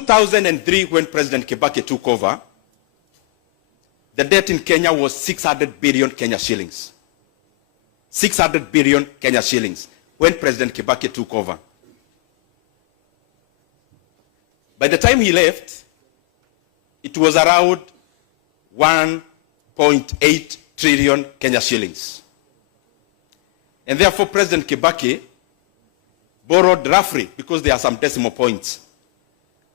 2003, when President Kibaki took over, the debt in Kenya was 600 billion Kenya shillings. 600 billion Kenya shillings when President Kibaki took over. By the time he left, it was around 1.8 trillion Kenya shillings. And therefore, President Kibaki borrowed roughly, because there are some decimal points,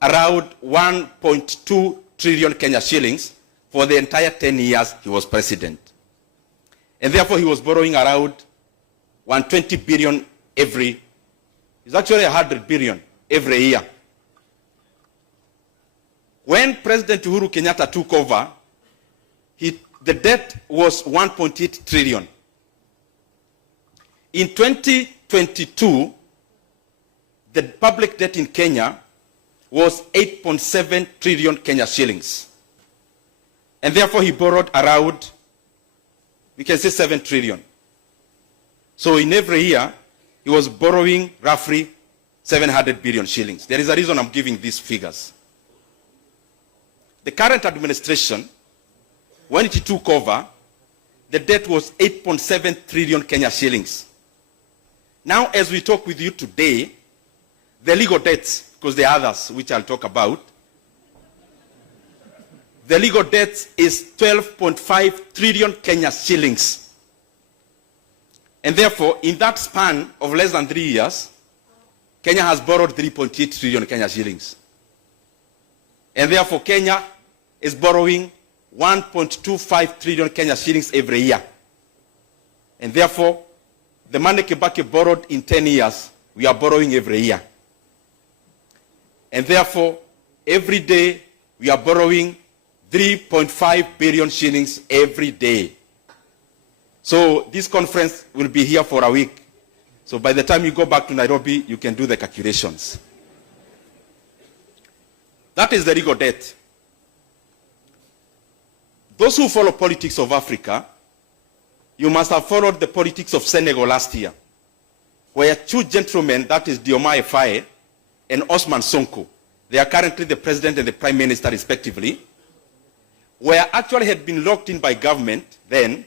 around 1.2 trillion Kenya shillings for the entire 10 years he was president. And therefore, he was borrowing around 120 billion it's actually 100 billion every year. When President Uhuru Kenyatta took over, the debt was 1.8 trillion. In 2022, the public debt in Kenya was 8.7 trillion Kenya shillings. And therefore, he borrowed around, we can say 7 trillion. So in every year, he was borrowing roughly 700 billion shillings. There is a reason I'm giving these figures. The current administration, when it took over, the debt was 8.7 trillion Kenya shillings. Now, as we talk with you today, the legal debts, because there are others which I'll talk about, the legal debt is 12.5 trillion Kenya shillings. And therefore, in that span of less than 3 years, Kenya has borrowed 3.8 trillion Kenya shillings. And therefore, Kenya is borrowing 1.25 trillion Kenya shillings every year. And therefore, the money Kibaki borrowed in 10 years, we are borrowing every year. And therefore, every day, we are borrowing 3.5 billion shillings every day. So this conference will be here for a week. So by the time you go back to Nairobi, you can do the calculations. That is the legal debt. Those who follow politics of Africa, you must have followed the politics of Senegal last year, where two gentlemen, that is Diomaye Faye and Ousmane Sonko, they are currently the president and the prime minister respectively, were actually had been locked in by government then.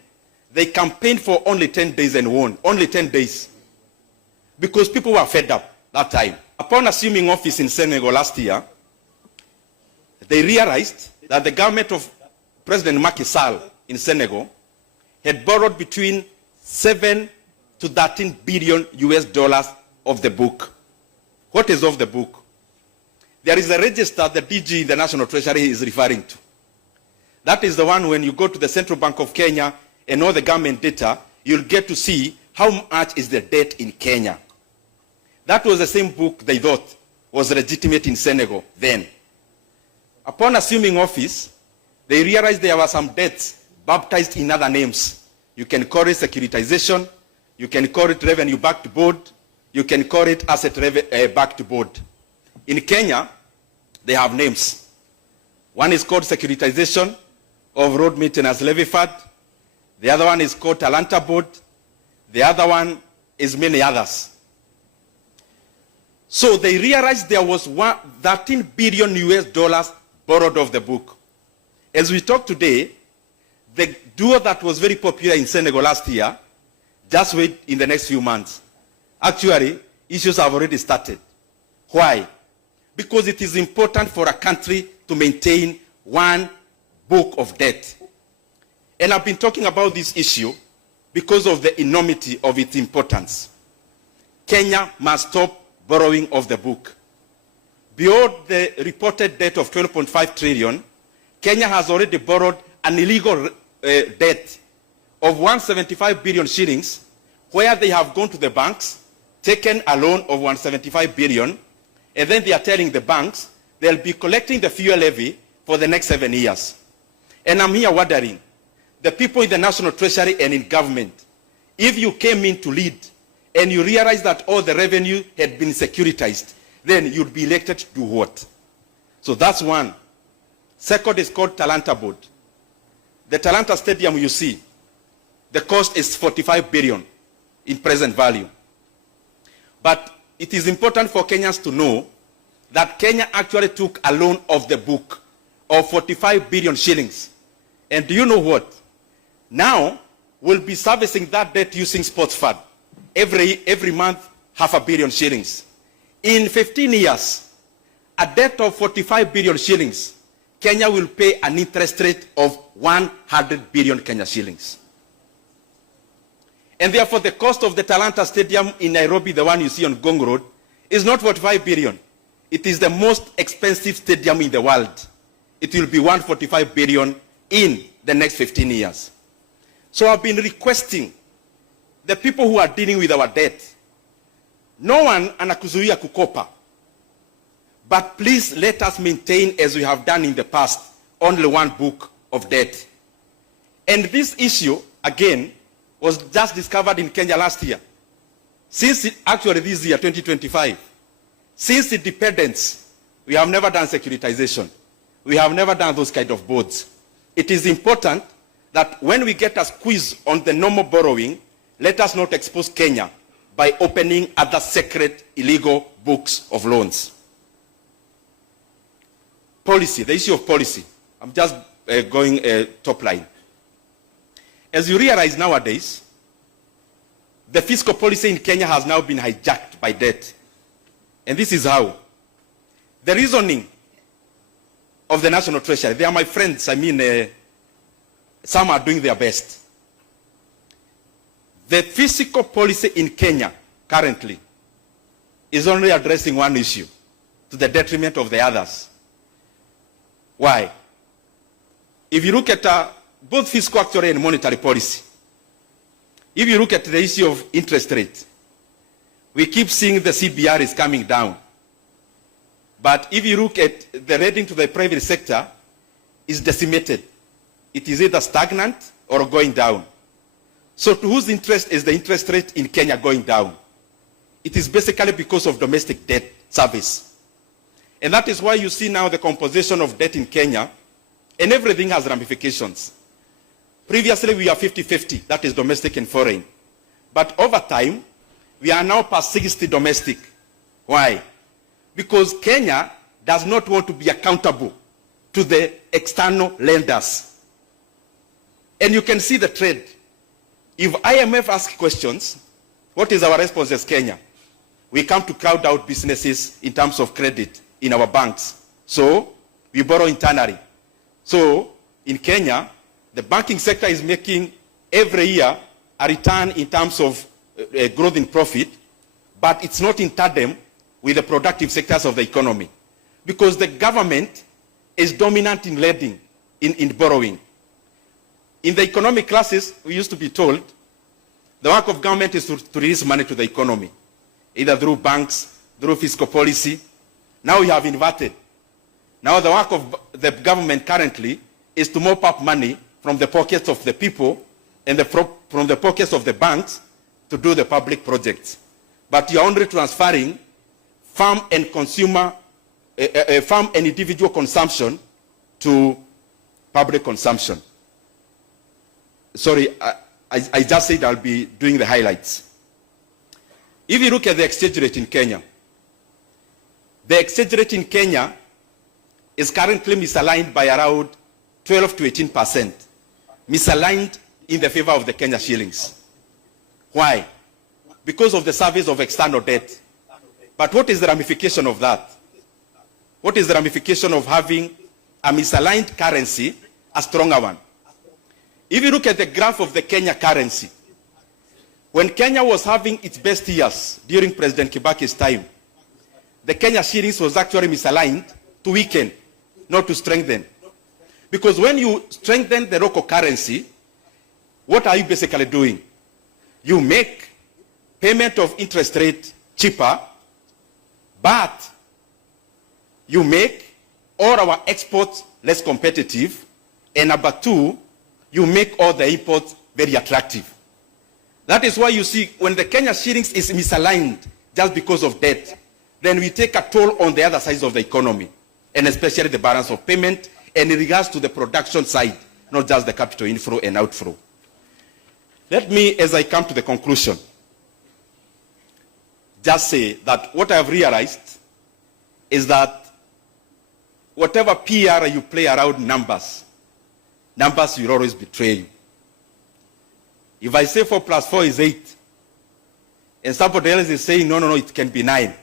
They campaigned for only 10 days and won, only 10 days, because people were fed up that time. Upon assuming office in Senegal last year, they realized that the government of President Macky Sall in Senegal had borrowed between 7 to 13 billion US dollars of the book. What is of the book? There is a register the DG, the National Treasury, is referring to. That is the one when you go to the Central Bank of Kenya and all the government data, you'll get to see how much is the debt in Kenya. That was the same book they thought was legitimate in Senegal then. Upon assuming office, they realized there were some debts baptized in other names. You can call it securitization, you can call it revenue-backed board, you can call it asset-backed board. In Kenya, they have names. One is called securitization of road maintenance levy fund. The other one is called Talanta board. The other one is many others. So they realized there was 13 billion US dollars borrowed off the book. As we talk today, the duo that was very popular in Senegal last year, just wait in the next few months. Actually, issues have already started. Why? Because it is important for a country to maintain one book of debt. And I've been talking about this issue because of the enormity of its importance. Kenya must stop borrowing off the book. Beyond the reported debt of 12.5 trillion, Kenya has already borrowed an illegal debt of 175 billion shillings, where they have gone to the banks, taken a loan of 175 billion, and then they are telling the banks they'll be collecting the fuel levy for the next 7 years. And I'm here wondering, the people in the National Treasury and in government, if you came in to lead and you realize that all the revenue had been securitized, then you'd be elected to do what? So that's one. Second is called Talanta Board. The Talanta Stadium you see, the cost is 45 billion in present value. But it is important for Kenyans to know that Kenya actually took a loan of the book of 45 billion shillings. And do you know what? Now, we'll be servicing that debt using sports fund. Every month, 500 million shillings. In 15 years, a debt of 45 billion shillings, Kenya will pay an interest rate of 100 billion Kenya shillings. And therefore, the cost of the Talanta Stadium in Nairobi, the one you see on Gong Road, is not 45 billion. It is the most expensive stadium in the world. It will be 145 billion in the next 15 years. So I've been requesting the people who are dealing with our debt, no one anakuzuia kukopa, but please let us maintain, as we have done in the past, only one book of debt. And this issue, again, was just discovered in Kenya last year. Actually this year, 2025, since independence, we have never done securitization. We have never done those kind of boards. It is important that when we get a squeeze on the normal borrowing, let us not expose Kenya by opening other secret, illegal books of loans. Policy, the issue of policy. I'm just going top line. As you realize nowadays, the fiscal policy in Kenya has now been hijacked by debt. And this is how. The reasoning of the National Treasury, they are my friends, some are doing their best. The fiscal policy in Kenya currently is only addressing one issue, to the detriment of the others. Why? If you look at both fiscal actuary and monetary policy, if you look at the issue of interest rate, we keep seeing the CBR is coming down. But if you look at the rating to the private sector, it's decimated. It is either stagnant or going down. So to whose interest is the interest rate in Kenya going down? It is basically because of domestic debt service. And that is why you see now the composition of debt in Kenya, and everything has ramifications. Previously, we are 50-50, that is domestic and foreign. But over time, we are now past 60 domestic. Why? Because Kenya does not want to be accountable to the external lenders. And you can see the trend. If IMF asks questions, what is our response as Kenya? We come to crowd out businesses in terms of credit in our banks. So we borrow internally. So in Kenya, the banking sector is making every year a return in terms of growth in profit, but it's not in tandem with the productive sectors of the economy, because the government is dominant in lending, in borrowing. In the economic classes, we used to be told the work of government is to release money to the economy, either through banks, through fiscal policy. Now we have inverted. Now the work of the government currently is to mop up money from the pockets of the people and from the pockets of the banks to do the public projects. But you're only transferring farm and consumer, farm and individual consumption to public consumption. Sorry, I just said I'll be doing the highlights. If you look at the exchange rate in Kenya, the exchange rate in Kenya is currently misaligned by around 12 to 18%. Misaligned in the favor of the Kenya shillings. Why? Because of the service of external debt. But what is the ramification of that? What is the ramification of having a misaligned currency, a stronger one? If you look at the graph of the Kenya currency, when Kenya was having its best years during President Kibaki's time, the Kenya shillings was actually misaligned to weaken, not to strengthen. Because when you strengthen the local currency, what are you basically doing? You make payment of interest rate cheaper, but you make all our exports less competitive, and number two, you make all the imports very attractive. That is why you see when the Kenya shillings is misaligned just because of debt, then we take a toll on the other sides of the economy, and especially the balance of payment, and in regards to the production side, not just the capital inflow and outflow. Let me, as I come to the conclusion, just say that what I have realized is that whatever PR you play around numbers, numbers will always betray you. If I say 4 plus 4 is 8, and somebody else is saying, no, no, no, it can be 9.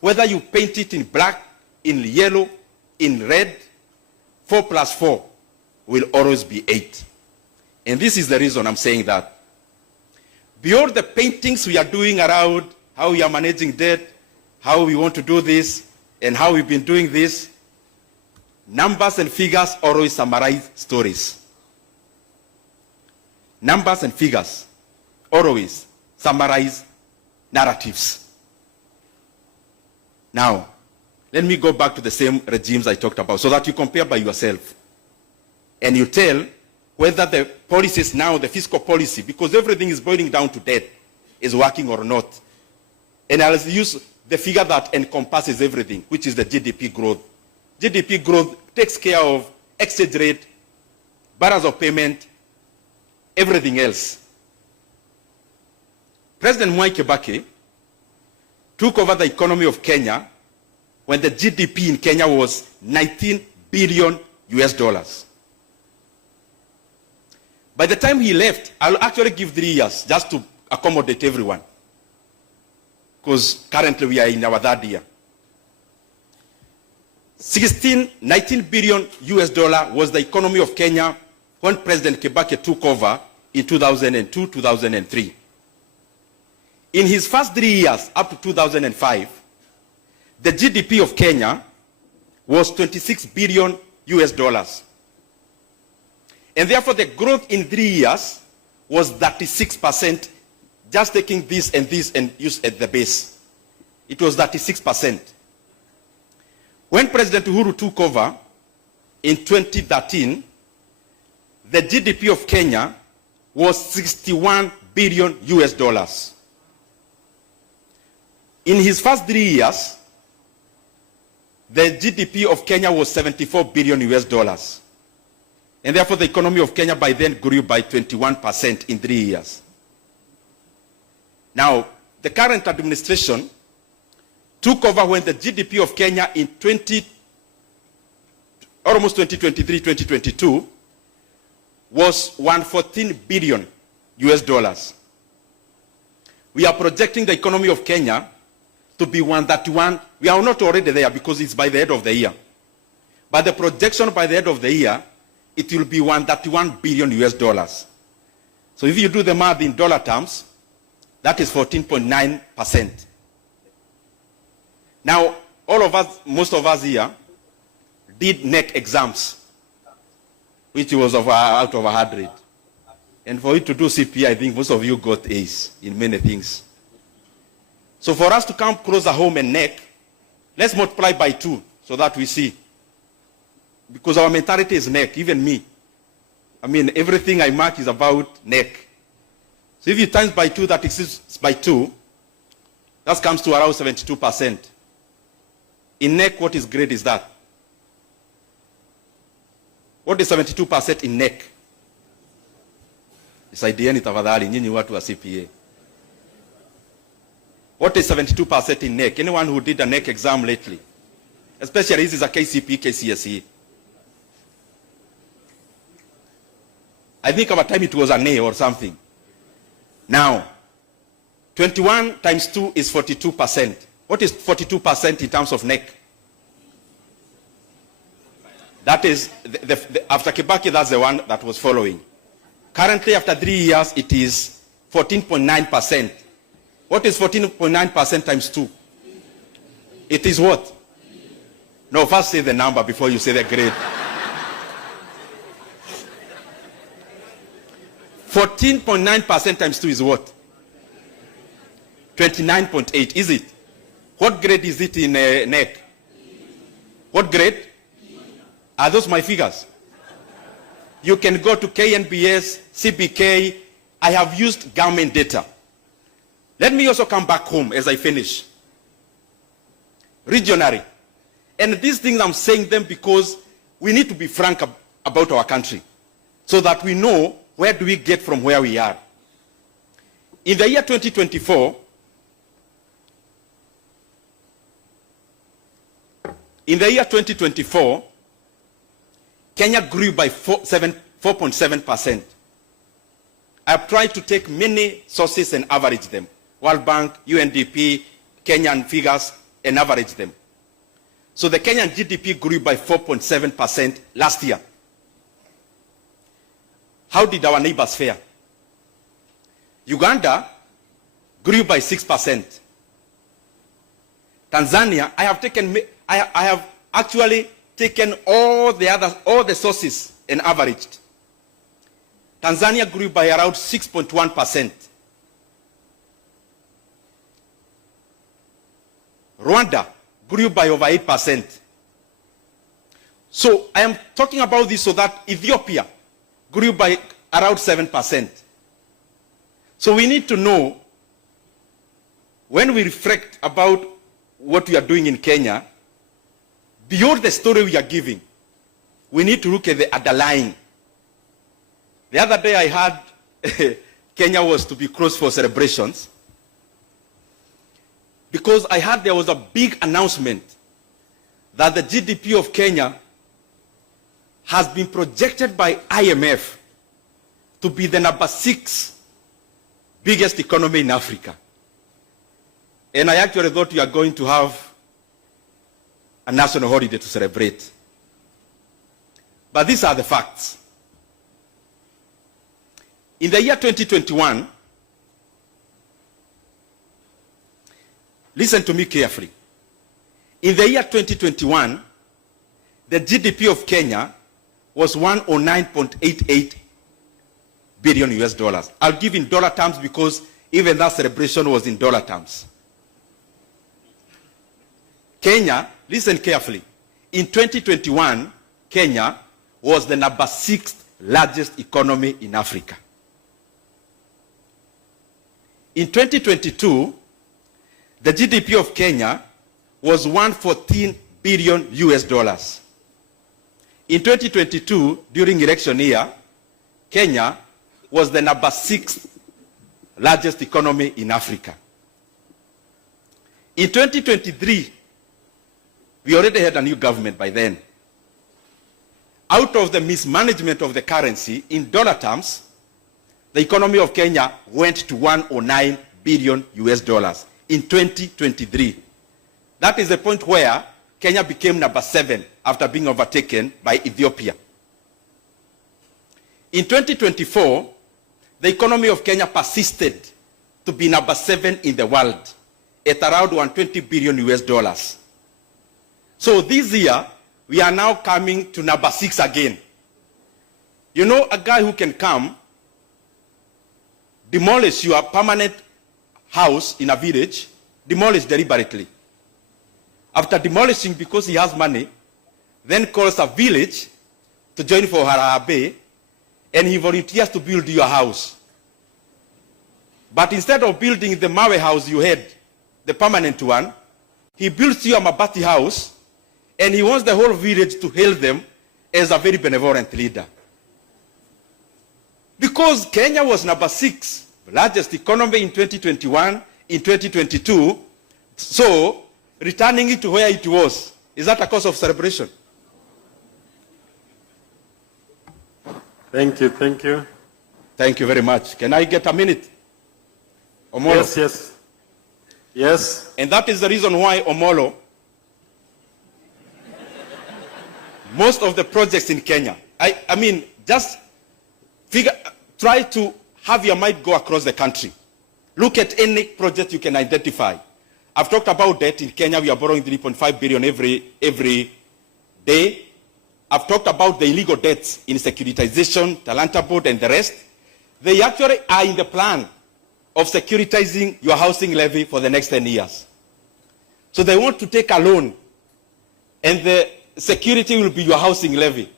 Whether you paint it in black, in yellow, in red, 4 plus 4 will always be 8. And this is the reason I'm saying that. Beyond the paintings we are doing around how we are managing debt, how we want to do this, and how we've been doing this, numbers and figures always summarize stories. Numbers and figures always summarize narratives. Now, let me go back to the same regimes I talked about so that you compare by yourself. And you tell whether the policies now, the fiscal policy, because everything is boiling down to debt, is working or not. And I'll use the figure that encompasses everything, which is the GDP growth. GDP growth takes care of exchange rate, balance of payment, everything else. President Mwai Kibaki took over the economy of Kenya when the GDP in Kenya was 19 billion US dollars. By the time he left, I'll actually give 3 years just to accommodate everyone, because currently we are in our 3rd year. 19 billion US dollar was the economy of Kenya when President Kibaki took over in 2002, 2003. In his first 3 years, up to 2005, the GDP of Kenya was 26 billion US dollars. And therefore, the growth in 3 years was 36%, just taking this and use at the base. It was 36%. When President Uhuru took over in 2013, the GDP of Kenya was 61 billion US dollars. In his first 3 years, the GDP of Kenya was 74 billion US dollars. And therefore, the economy of Kenya by then grew by 21% in 3 years. Now, the current administration took over when the GDP of Kenya in almost 2023, 2022 was 114 billion US dollars. We are projecting the economy of Kenya to be 131. We are not already there because it's by the end of the year. But the projection by the end of the year, it will be 131 billion US dollars. So if you do the math in dollar terms, that is 14.9%. Now, all of us, most of us here, did NEC exams, which was out of 100. And for you to do CPA, I think most of you got A's in many things. So for us to come closer home and NEC, let's multiply by 2 so that we see. Because our mentality is NEC, even me. I mean, everything I mark is about NEC. So if you times by 2, that exists by 2, that comes to around 72%. In NEC, what is grade is that? What is 72% in NEC? Isaidieni tafadhali, nyinyi watu wa CPA. What is 72% in NEC? Anyone who did a NEC exam lately? Especially this is a KCP, KCSE. I think over time it was an A or something. Now, 21 times 2 is 42%. What is 42% in terms of NEC? That is, after Kibaki, that's the one that was following. Currently, after 3 years, it is 14.9%. What is 14.9% times 2? It is what? No, first say the number before you say the grade. 14.9% times 2 is what? 29.8, is it? What grade is it in NEC? What grade? Are those my figures? You can go to KNBS, CBK. I have used government data. Let me also come back home as I finish. Regionally. And these things I'm saying them because we need to be frank about our country so that we know where do we get from where we are. In the year 2024, In the year 2024, Kenya grew by 4.7%. I have tried to take many sources and average them. World Bank, UNDP, Kenyan figures, and average them. So the Kenyan GDP grew by 4.7% last year. How did our neighbors fare? Uganda grew by 6%. Tanzania, I have actually taken all the sources and averaged. Tanzania grew by around 6.1%. Rwanda grew by over 8%. So I am talking about this so that Ethiopia grew by around 7%. So we need to know, when we reflect about what we are doing in Kenya, beyond the story we are giving, we need to look at the underlying. The other day I heard Kenya was to be closed for celebrations because I heard there was a big announcement that the GDP of Kenya has been projected by IMF to be the number 6 biggest economy in Africa. And I actually thought we are going to have a national holiday to celebrate. But these are the facts. In the year 2021, listen to me carefully. In the year 2021, the GDP of Kenya was 109.88 billion US dollars. I'll give in dollar terms because even that celebration was in dollar terms. Kenya, listen carefully. In 2021, Kenya was the number 6th largest economy in Africa. In 2022, the GDP of Kenya was 114 billion US dollars. In 2022, during election year, Kenya was the number 6th largest economy in Africa. In 2023, we already had a new government by then. Out of the mismanagement of the currency, in dollar terms, the economy of Kenya went to 109 billion US dollars in 2023. That is the point where Kenya became number 7 after being overtaken by Ethiopia. In 2024, the economy of Kenya persisted to be number 7 in the world at around 120 billion US dollars. So this year, we are now coming to number 6 again. You know, a guy who can come, demolish your permanent house in a village, demolish deliberately. After demolishing because he has money, then calls a village to join for Harambee, and he volunteers to build your house. But instead of building the Mawe house you had, the permanent one, he builds you a Mabati house, and he wants the whole village to hail them as a very benevolent leader. Because Kenya was number 6 largest economy in 2021, in 2022, so returning it to where it was, is that a cause of celebration? Thank you, thank you. Thank you very much. Can I get a minute? Omolo? Yes, yes. Yes. And that is the reason why Omolo, most of the projects in Kenya, I mean, just try to have your mind go across the country. Look at any project you can identify. I've talked about debt in Kenya. We are borrowing 3.5 billion every day. I've talked about the illegal debts in securitization, Talanta Board, and the rest. They actually are in the plan of securitizing your housing levy for the next 10 years. So they want to take a loan, and the security will be your housing levy.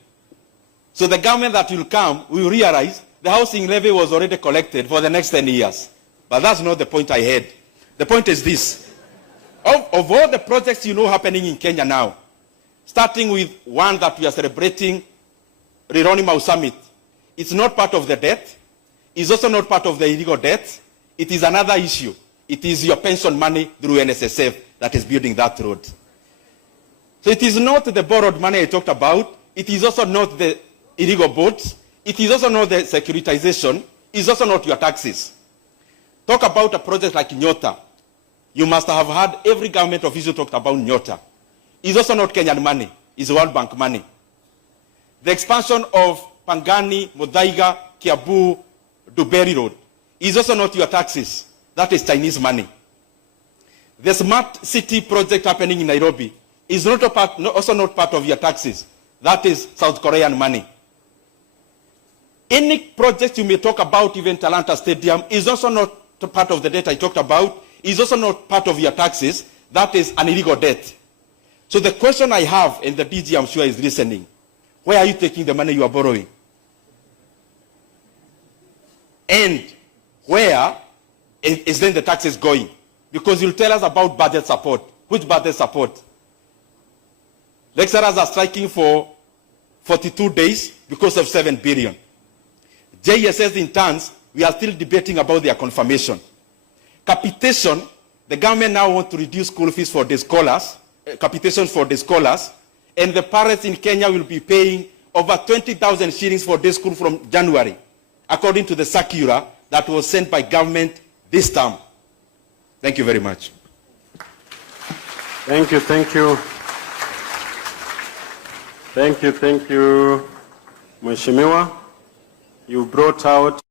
So the government that will come will realize the housing levy was already collected for the next 10 years. But that's not the point I had. The point is this. Of all the projects you know happening in Kenya now, starting with one that we are celebrating, Rironi Mau Summit, it's not part of the debt. It's also not part of the illegal debt. It is another issue. It is your pension money through NSSF that is building that road. So it is not the borrowed money I talked about. It is also not the illegal boats. It is also not the securitization. It is also not your taxes. Talk about a project like Nyoro. You must have heard every government official talked about Nyoro. It's also not Kenyan money. It's World Bank money. The expansion of Pangani, Muthaiga, Kiambu, Duberi Road is also not your taxes. That is Chinese money. The smart city project happening in Nairobi is also not part of your taxes. That is South Korean money. Any project you may talk about, even Talanta Stadium, is also not part of the debt I talked about, is also not part of your taxes. That is an illegal debt. So the question I have, and the DG I'm sure is listening, where are you taking the money you are borrowing? And where is then the taxes going? Because you'll tell us about budget support. Which budget support? Lecturers are striking for 42 days because of 7 billion. JSS interns, we are still debating about their confirmation. Capitation, the government now wants to reduce school fees for the scholars, capitation for the scholars, and the parents in Kenya will be paying over 20,000 shillings for day school from January, according to the circular that was sent by government this term. Thank you very much. Thank you, thank you. Thank you, Mheshimiwa. You brought out